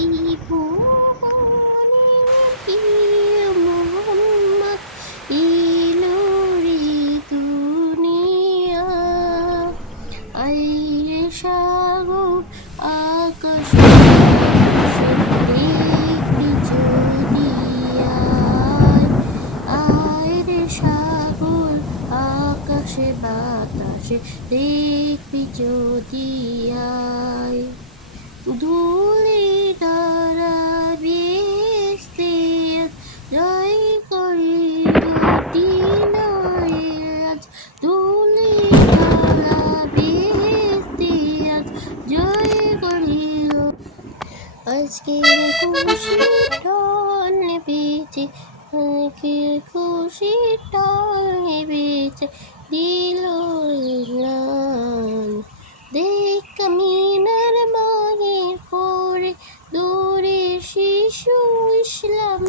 এই ভুবনের প্রিয় মোহাম্মদ এলো রে দুনিয়া। আইরে সাগর আকাশ দেখবি যদি আয়, আইরে সাগর আকাশে বাতাসে দেখবি যদি আয়। ধূলি দ্বারা বেহেশতে জয় করিল দিল আজ। ধূলি দ্বারা বেহেশতে আজ জয় করিল। আজকের খুশির ঢল নেবেছে, আজকের খুশির ঢল নেবেছে দিল ইমরান। দেখ কামিনার বাহির করে দূরে শিশু ইসলাম